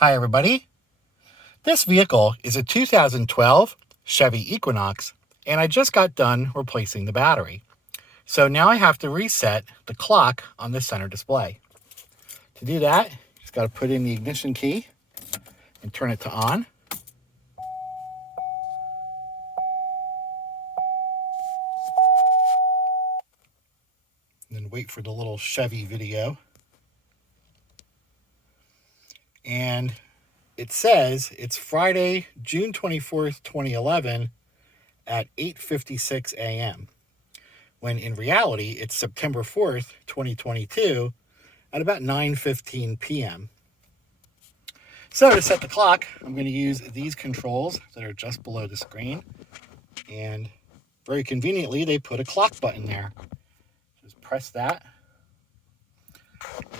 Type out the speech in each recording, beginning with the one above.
Hi everybody. This vehicle is a 2012 Chevy Equinox, and I just got done replacing the battery. So now I have to reset the clock on the center display. To do that, just got to put in the ignition key and turn it to on. And then wait for the little Chevy video. And it says it's Friday, June 24th, 2011 at 8:56 a.m. when in reality it's September 4th, 2022 at about 9:15 p.m. So to set the clock, I'm going to use these controls that are just below the screen, and very conveniently they put a clock button there. Just press that.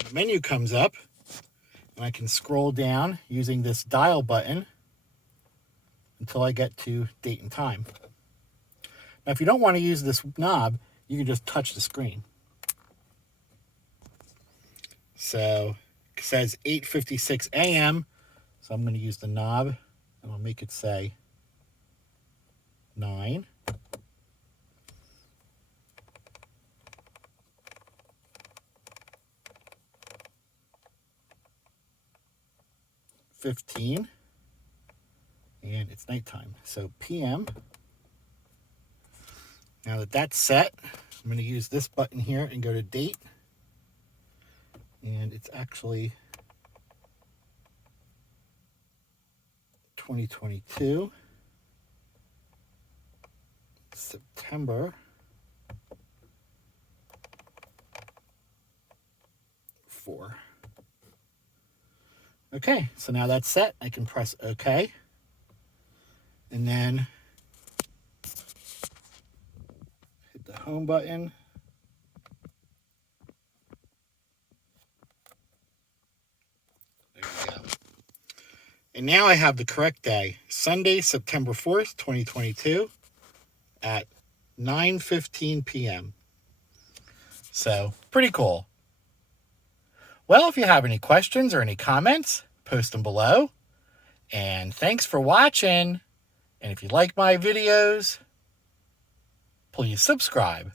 The menu comes up and I can scroll down using this dial button until I get to date and time. Now if you don't want to use this knob, you can just touch the screen. So it says 8:56 a.m. So I'm going to use the knob and I'll make it say 9. .15, and it's nighttime, so PM. Now that that's set, I'm going to use this button here and go to date, and it's actually 2022 September 4. Okay, so now that's set. I can press OK. And then hit the home button. There we go. And now I have the correct day, Sunday, September 4th, 2022 at 9:15 p.m. So, pretty cool. Well, if you have any questions or any comments, post them below. And thanks for watching. And if you like my videos, please subscribe.